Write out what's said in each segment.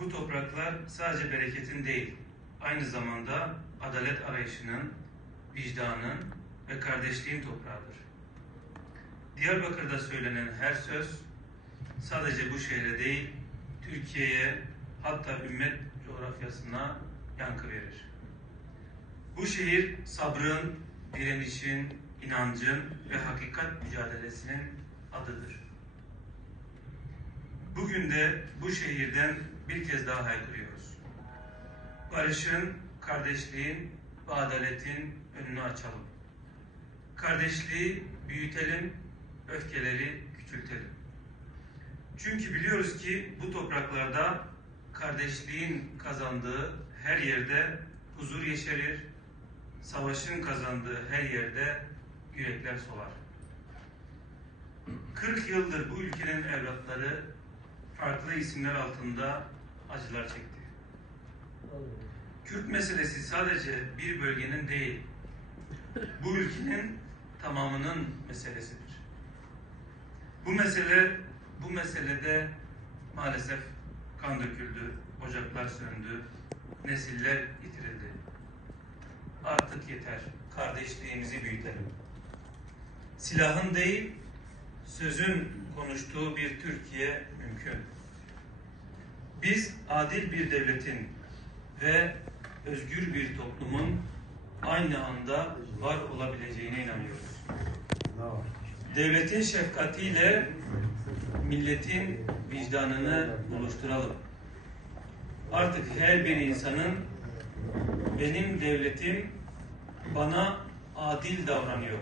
Bu topraklar sadece bereketin değil, aynı zamanda adalet arayışının, vicdanın ve kardeşliğin toprağıdır. Diyarbakır'da söylenen her söz sadece bu şehre değil, Türkiye'ye hatta ümmet coğrafyasına yankı verir. Bu şehir sabrın, direnişin, inancın ve hakikat mücadelesinin adıdır. Bugün de bu şehirden bir kez daha haykırıyoruz. Barışın, kardeşliğin ve adaletin önünü açalım. Kardeşliği büyütelim, öfkeleri küçültelim. Çünkü biliyoruz ki bu topraklarda kardeşliğin kazandığı her yerde huzur yeşerir, savaşın kazandığı her yerde yürekler solar. 40 yıldır bu ülkenin evlatları farklı isimler altında acılar çekti. Kürt meselesi sadece bir bölgenin değil, bu ülkenin tamamının meselesidir. Bu mesele, bu meselede maalesef kan döküldü, ocaklar söndü, nesiller yitirildi. Artık yeter, kardeşliğimizi büyütelim. Silahın değil, sözün konuştuğu bir Türkiye mümkün. Biz adil bir devletin ve özgür bir toplumun aynı anda var olabileceğine inanıyoruz. Devletin şefkatiyle milletin vicdanını buluşturalım. Artık her bir insanın benim devletim bana adil davranıyor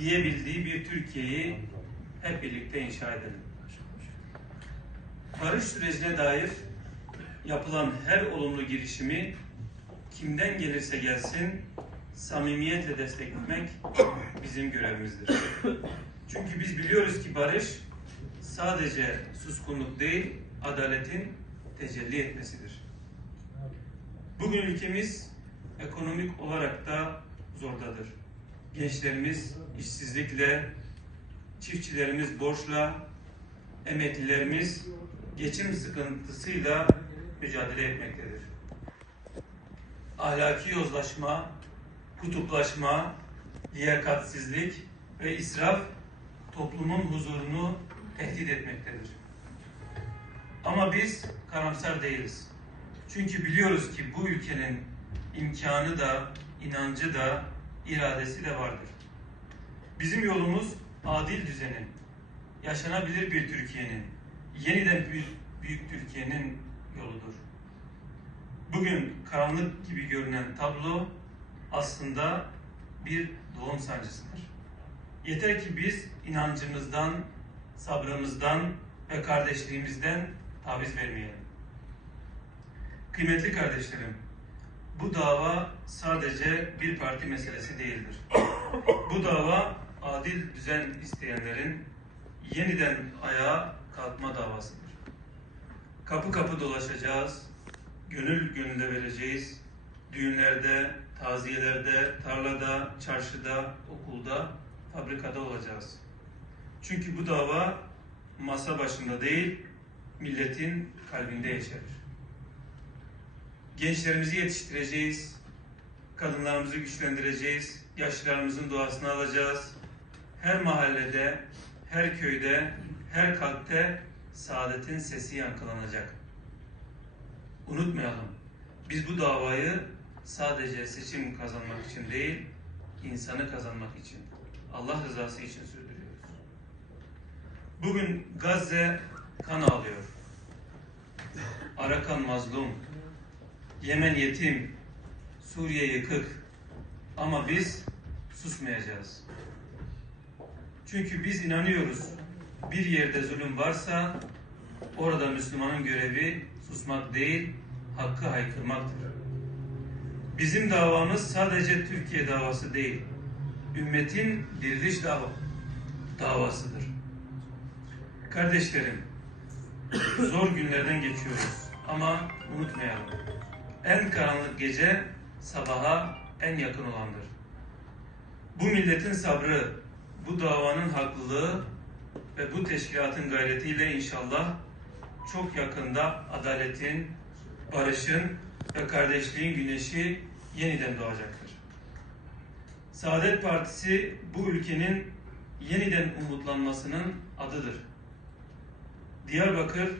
diyebildiği bir Türkiye'yi hep birlikte inşa edelim. Barış sürecine dair yapılan her olumlu girişimi kimden gelirse gelsin samimiyetle desteklemek bizim görevimizdir. Çünkü biz biliyoruz ki barış sadece suskunluk değil, adaletin tecelli etmesidir. Bugün ülkemiz ekonomik olarak da zordadır. Gençlerimiz işsizlikle, çiftçilerimiz borçla, emeklilerimiz geçim sıkıntısıyla mücadele etmektedir. Ahlaki yozlaşma, kutuplaşma, liyakatsizlik ve israf toplumun huzurunu tehdit etmektedir. Ama biz karamsar değiliz. Çünkü biliyoruz ki bu ülkenin imkanı da, inancı da, iradesi de vardır. Bizim yolumuz adil düzenin, yaşanabilir bir Türkiye'nin, yeniden büyük, büyük Türkiye'nin yoludur. Bugün karanlık gibi görünen tablo aslında bir doğum sancısıdır. Yeter ki biz inancımızdan, sabrımızdan ve kardeşliğimizden taviz vermeyelim. Kıymetli kardeşlerim, bu dava sadece bir parti meselesi değildir. Bu dava adil düzen isteyenlerin yeniden ayağa kalkma davasıdır. Kapı kapı dolaşacağız, gönül gönülde vereceğiz, düğünlerde, taziyelerde, tarlada, çarşıda, okulda, fabrikada olacağız. Çünkü bu dava masa başında değil, milletin kalbinde yeşerir. Gençlerimizi yetiştireceğiz, kadınlarımızı güçlendireceğiz, yaşlılarımızın duasını alacağız. Her mahallede, her köyde, her kalpte saadetin sesi yankılanacak. Unutmayalım, biz bu davayı sadece seçim kazanmak için değil, insanı kazanmak için, Allah rızası için sürdürüyoruz. Bugün Gazze kan ağlıyor. Arakan mazlum, Yemen yetim, Suriye yıkık. Ama biz susmayacağız. Çünkü biz inanıyoruz. Bir yerde zulüm varsa orada Müslümanın görevi susmak değil, hakkı haykırmaktır. Bizim davamız sadece Türkiye davası değil, ümmetin diriliş dav davasıdır. Kardeşlerim, zor günlerden geçiyoruz ama unutmayalım. En karanlık gece sabaha en yakın olandır. Bu milletin sabrı, bu davanın haklılığı ve bu teşkilatın gayretiyle inşallah çok yakında adaletin, barışın ve kardeşliğin güneşi yeniden doğacaktır. Saadet Partisi bu ülkenin yeniden umutlanmasının adıdır. Diyarbakır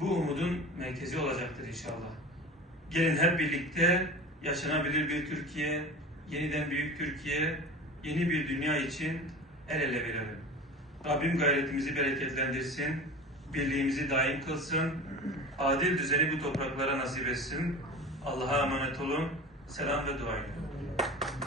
bu umudun merkezi olacaktır inşallah. Gelin hep birlikte yaşanabilir bir Türkiye, yeniden büyük Türkiye, yeni bir dünya için el ele verelim. Rabbim gayretimizi bereketlendirsin, birliğimizi daim kılsın, adil düzeni bu topraklara nasip etsin. Allah'a emanet olun. Selam ve dua edin.